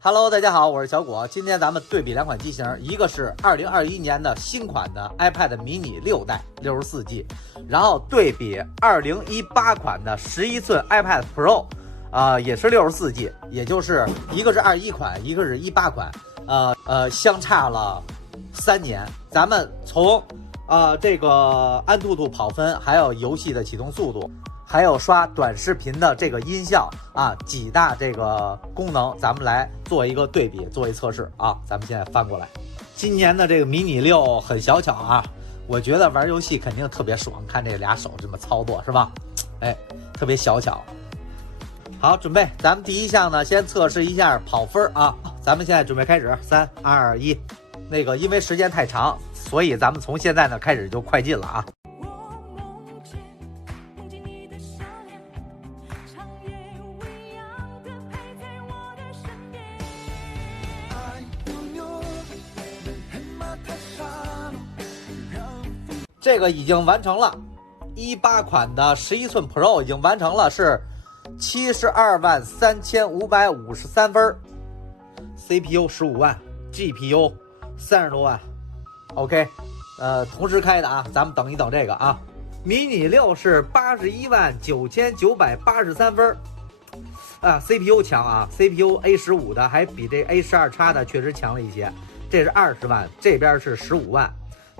Hello， 大家好，我是小果。今天咱们对比两款机型，一个是2021年的新款的 iPad mini 6代 64G， 然后对比2018款的11寸 iPad Pro， 也是 64G， 也就是一个是21款，一个是18款，相差了3年。咱们从这个安兔兔跑分，还有游戏的启动速度，还有刷短视频的这个音效几大这个功能，咱们来做一个对比，做一测试啊。咱们现在翻过来，今年的这个迷你6很小巧啊，我觉得玩游戏肯定特别爽，看这俩手这么操作是吧？哎，特别小巧。好，准备，咱们第一项呢，先测试一下跑分啊。咱们现在准备开始，3、2、1。那个因为时间太长，所以咱们从现在呢开始就快进了啊。这个已经完成了，18款的11寸 Pro 已经完成了，是723553分 ，CPU 15万 ，GPU 30多万 ，OK， 同时开的啊，咱们等一等这个啊。迷你6是819983分，CPU 强啊 ，CPU A15 的还比这 A12X 的确实强了一些，这是20万，这边是15万。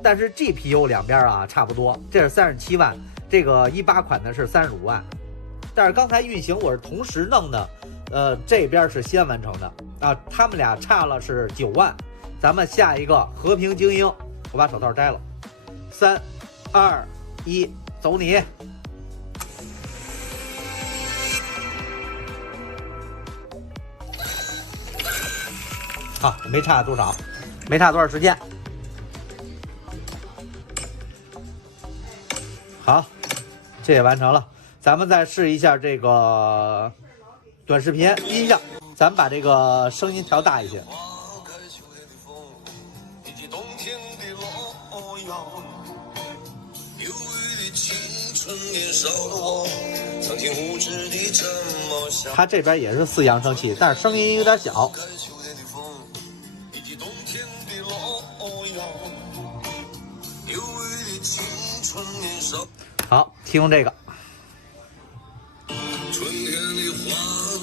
但是 GPU 两边差不多，这是37万，这个18款的是35万。但是刚才运行我是同时弄的，这边是先完成的啊，他们俩差了是9万。咱们下一个和平精英，我把手套摘了，3、2、1，走你！好，没差多少，没差多少时间。好，这也完成了。咱们再试一下这个短视频音效，咱们把这个声音调大一些。它这边也是4扬声器，但是声音有点小。好，听这个。春天的花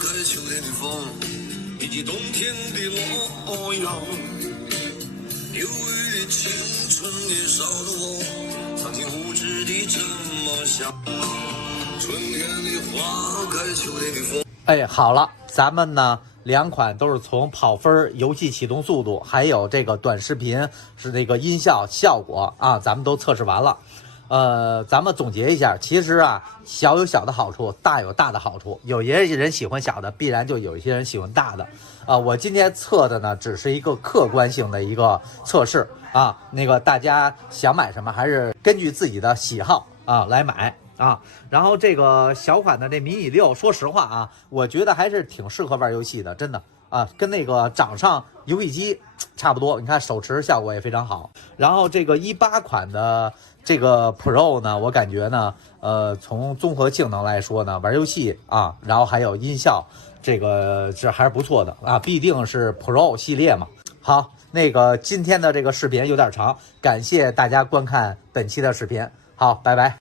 开，秋天的风，以及冬天的洛阳。忧郁的青春年少的我，曾经无知地这么想。春天的花开，秋天的风。哎，好了，咱们呢两款都是从跑分、游戏启动速度，还有这个短视频是这个音效效果啊，咱们都测试完了。咱们总结一下，其实小有小的好处，大有大的好处。有些人喜欢小的，必然就有一些人喜欢大的。我今天测的呢，只是一个客观性的一个测试啊。那个大家想买什么，还是根据自己的喜好来买啊。然后这个小款的这迷你6，说实话我觉得还是挺适合玩游戏的，真的。跟那个掌上游戏机差不多，你看手持效果也非常好。然后这个18款的这个 Pro 呢，我感觉呢，从综合性能来说呢，玩游戏然后还有音效，这个是还是不错的必定是 Pro 系列嘛。好，那个今天的这个视频有点长，感谢大家观看本期的视频，好，拜拜。